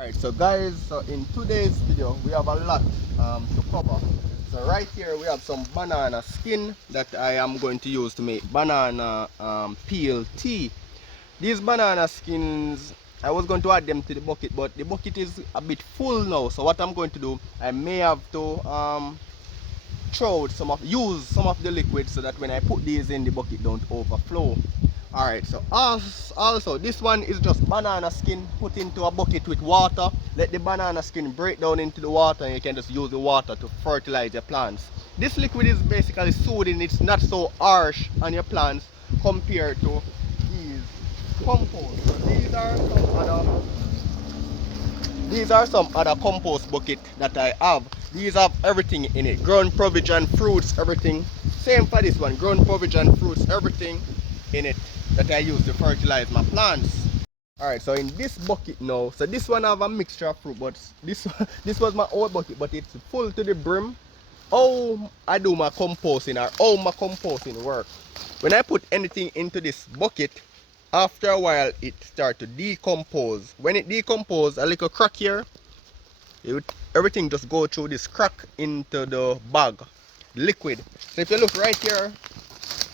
Alright, so guys, so in today's video we have a lot to cover. So right here we have some banana skin that I am going to use to make banana peel tea. These banana skins, I was going to add them to the bucket, but the bucket is a bit full now. So what I'm going to do, I may have to use some of the liquid so that when I put these in, the bucket don't overflow. Alright, so also this one is just banana skin put into a bucket with water. Let the banana skin break down into the water and you can just use the water to fertilize your plants. This liquid is basically soothing, it's not so harsh on your plants compared to these compost. So these are some other compost bucket that I have. These have everything in it. Ground provision, fruits, everything. Same for this one. Ground provision, fruits, everything in it that I use to fertilize my plants. Alright, so in this bucket now, so this one have a mixture of fruit, but this was my old bucket, but it's full to the brim. How I do my composting, or how my composting work. When I put anything into this bucket, after a while it starts to decompose. When it decomposes, a little crack here, everything just go through this crack into the bag, liquid. So if you look right here,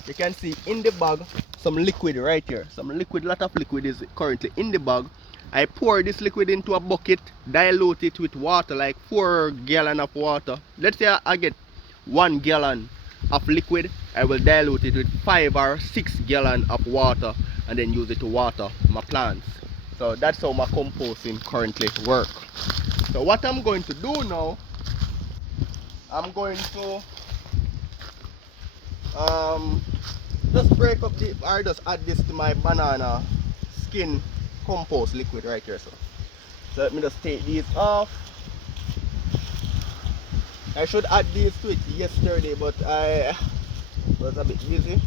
you can see in the bag some liquid right here. Some liquid, lot of liquid is currently in the bag. I pour this liquid into a bucket, dilute it with water, like 4 gallons of water. Let's say I get 1 gallon of liquid, I will dilute it with 5 or 6 gallons of water and then use it to water my plants. So that's how my composting currently works. So what I'm going to do now, I'm going to just break up or just add this to my banana skin compost liquid right here. So let me just take these off. I should add these to it yesterday, but I was a bit busy.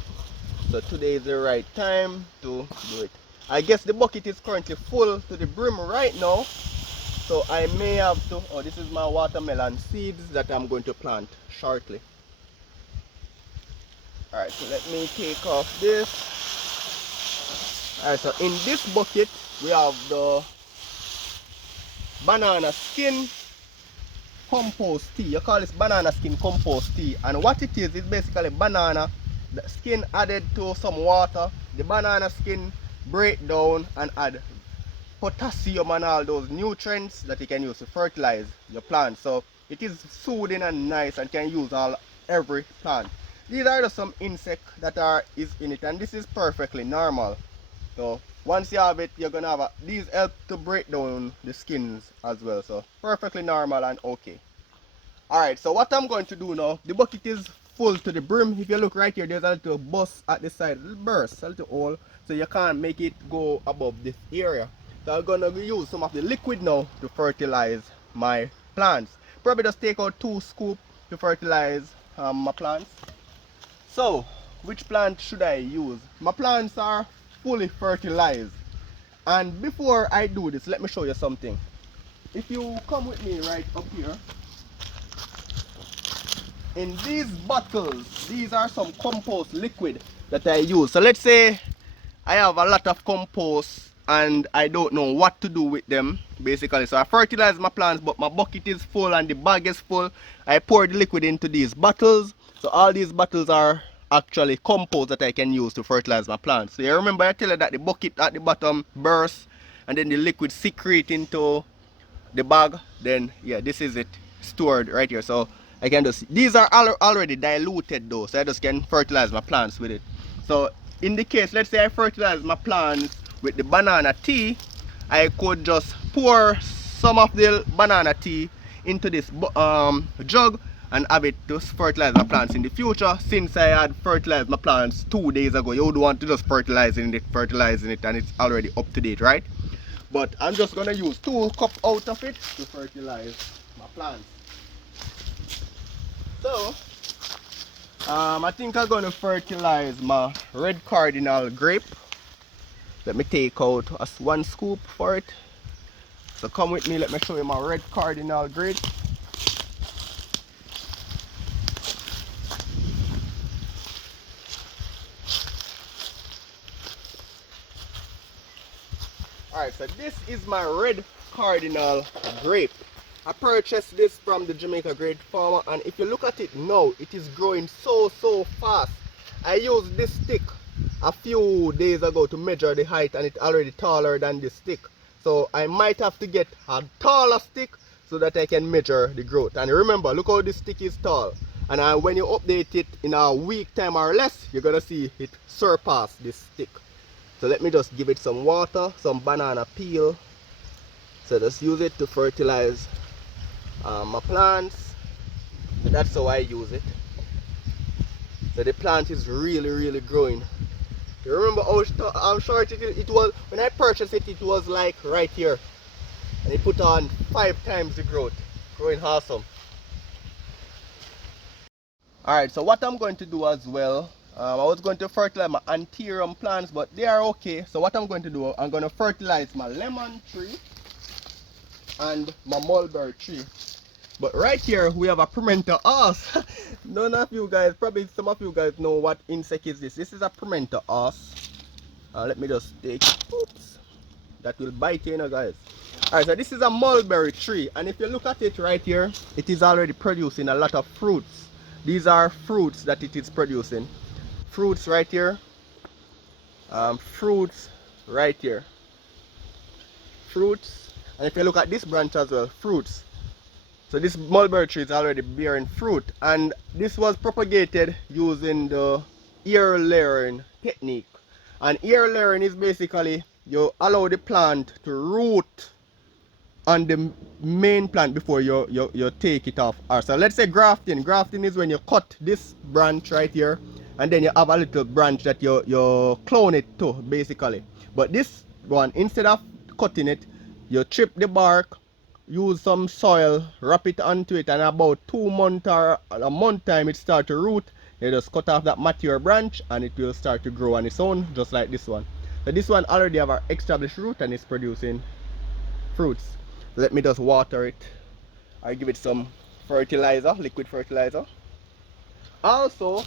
So today is the right time to do it. I guess the bucket is currently full to the brim right now. So I may have to, oh, this is my watermelon seeds that I'm going to plant shortly. Alright, so let me take off this. Alright, so in this bucket we have the banana skin compost tea. You call this banana skin compost tea, and what it is basically banana the skin added to some water. The banana skin break down and add potassium and all those nutrients that you can use to fertilize your plants. So it is soothing and nice and can use every plant. These are just some insect that is in it, and this is perfectly normal. So once you have it, you're gonna have these help to break down the skins as well. So perfectly normal and okay. Alright, so what I'm going to do now, the bucket is full to the brim. If you look right here, there's a little bust at the side, a little burst, a little hole, so you can't make it go above this area. So I'm gonna use some of the liquid now to fertilize my plants. Probably just take out 2 scoops to fertilize my plants. So which plant should I use? My plants are fully fertilized, and before I do this, let me show you something. If you come with me right up here, in these bottles, these are some compost liquid that I use. So let's say I have a lot of compost and I don't know what to do with them basically. So I fertilize my plants, but my bucket is full and the bag is full. I pour the liquid into these bottles. So all these bottles are actually compost that I can use to fertilize my plants. So you remember I tell you that the bucket at the bottom bursts and then the liquid secrete into the bag. Then yeah, this is it stored right here. So I can just, these are already diluted though, so I just can fertilize my plants with it. So in the case, let's say I fertilize my plants with the banana tea, I could just pour some of the banana tea into this jug and have it to fertilize my plants in the future. Since I had fertilized my plants 2 days ago, you would want to just fertilizing it and it's already up to date, right? But I'm just gonna use 2 cups out of it to fertilize my plants. So I think I'm gonna fertilize my red cardinal grape. Let me take out 1 scoop for it. So come with me, let me show you my red cardinal grape. Alright, so this is my red cardinal grape. I purchased this from the Jamaica grape farmer, and if you look at it now, it is growing so fast. I used this stick a few days ago to measure the height, and it's already taller than this stick. So I might have to get a taller stick so that I can measure the growth. And remember, look how this stick is tall. And when you update it in a week time or less, you're gonna see it surpass this stick. So let me just give it some water, some banana peel. So just use it to fertilize my plants. So that's how I use it. So the plant is really growing. You remember how short it was? When I purchased it, it was like right here. And it put on 5 times the growth. Growing awesome. Alright, so what I'm going to do as well, I was going to fertilize my anthurium plants, but they are okay. So what I'm going to do, I'm going to fertilize my lemon tree and my mulberry tree. But right here we have a pimento horse. None of you guys, probably some of you guys know what insect is this. This is a pimento horse. Let me just take, oops, that will bite you, guys. Alright, so this is a mulberry tree, and if you look at it right here, it is already producing a lot of fruits. These are fruits that it is producing. Fruits right here. Fruits right here. Fruits. And if you look at this branch as well, fruits. So this mulberry tree is already bearing fruit, and this was propagated using the air layering technique. And air layering is basically you allow the plant to root on the main plant before you take it off. Or so let's say grafting. Grafting is when you cut this branch right here, and then you have a little branch that you clone it to, basically. But this one, instead of cutting it, you chip the bark, use some soil, wrap it onto it, and about 2 months or a month time it start to root. You just cut off that mature branch and it will start to grow on its own, just like this one. So this one already have an established root and it's producing fruits. So let me just water it. I give it some fertilizer, liquid fertilizer. Also,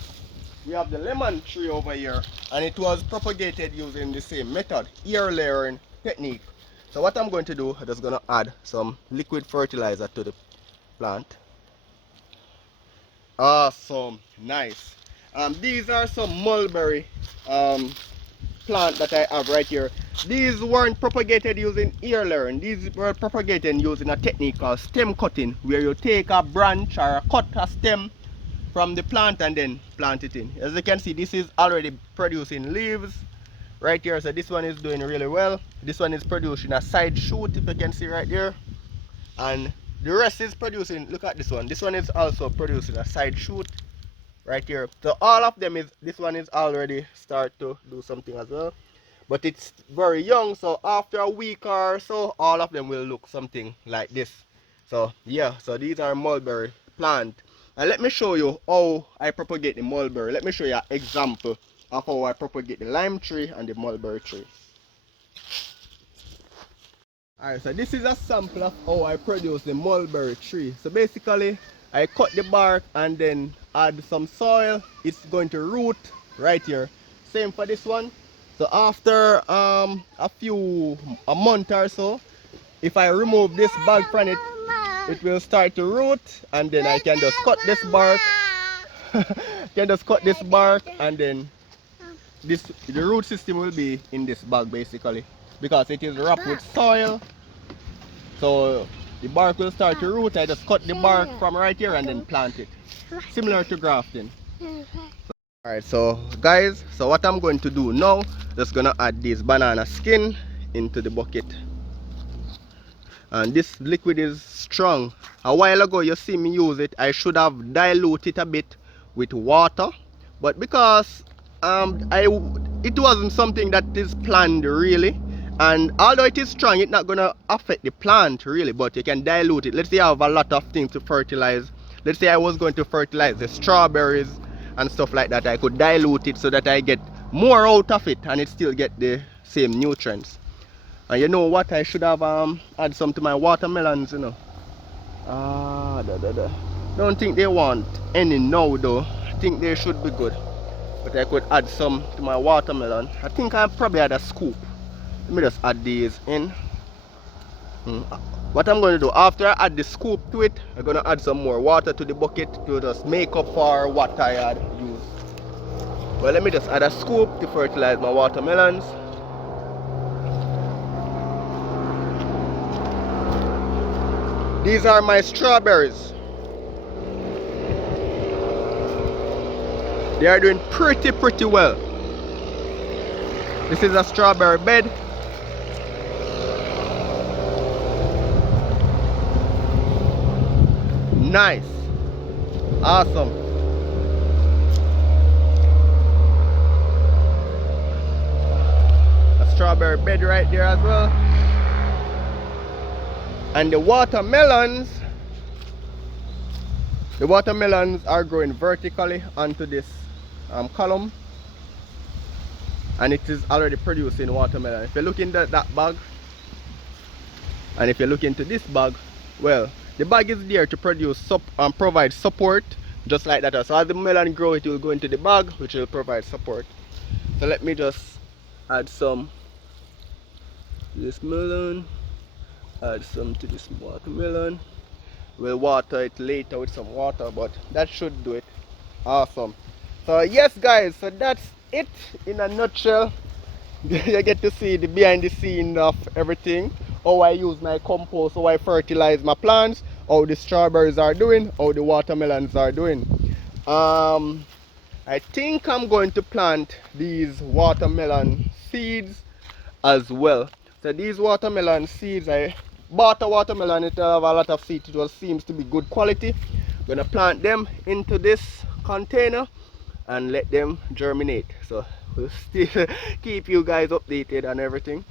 we have the lemon tree over here, and it was propagated using the same method, air layering technique. So what I'm going to do, I'm just going to add some liquid fertilizer to the plant. Awesome, nice. These are some mulberry plant that I have right here. These weren't propagated using air layering. These were propagated using a technique called stem cutting, where you take a branch or cut a stem from the plant and then plant it in. As you can see, this is already producing leaves right here. So this one is doing really well. This one is producing a side shoot, if you can see right there, and the rest is producing, look at this one is also producing a side shoot right here. So all of them is, this one is already start to do something as well, but it's very young. So after a week or so, all of them will look something like this. So yeah, so these are mulberry plant. And let me show you how I propagate the mulberry. Let me show you an example of how I propagate the lime tree and the mulberry tree. Alright, so this is a sample of how I produce the mulberry tree. So basically, I cut the bark and then add some soil. It's going to root right here. Same for this one. So after a month or so, if I remove this bag from it, it will start to root, and then I can just cut this bark. Can just cut this bark, and then the root system will be in this bag basically, because it is wrapped with soil. So the bark will start to root. I just cut the bark from right here and then plant it, similar to grafting. Alright, so guys, so what I'm going to do now, just gonna add this banana skin into the bucket. And this liquid is strong. A while ago you see me use it, I should have diluted it a bit with water, but because it wasn't something that is planned really, and although it is strong, it's not gonna affect the plant really, but you can dilute it. Let's say I have a lot of things to fertilize. Let's say I was going to fertilize the strawberries and stuff like that, I could dilute it so that I get more out of it and it still get the same nutrients. And you know what, I should have add some to my watermelons, you know. Don't think they want any now though. I think they should be good, but I could add some to my watermelon. I think I probably had a scoop. Let me just add these in. Mm. What I'm going to do after I add the scoop to it, I'm going to add some more water to the bucket to just make up for what I had used. Well, let me just add a scoop to fertilize my watermelons. These are my strawberries. They are doing pretty well. This is a strawberry bed. Nice. Awesome. A strawberry bed right there as well. And the watermelons are growing vertically onto this column, and it is already producing watermelon. If you look into that bag, and if you look into this bag, well, the bag is there to produce provide support, just like that. So as the melon grow, it will go into the bag, which will provide support. So let me just add some to this melon, add some to this watermelon. We'll water it later with some water, but that should do it. Awesome. So yes guys, so that's it in a nutshell. You get to see the behind the scene of everything, how I use my compost, how I fertilize my plants, how the strawberries are doing, how the watermelons are doing. I think I'm going to plant these watermelon seeds as well. So these watermelon seeds, I bought a watermelon, it have a lot of seeds, it seems to be good quality. I'm gonna plant them into this container and let them germinate. So we'll still keep you guys updated on everything.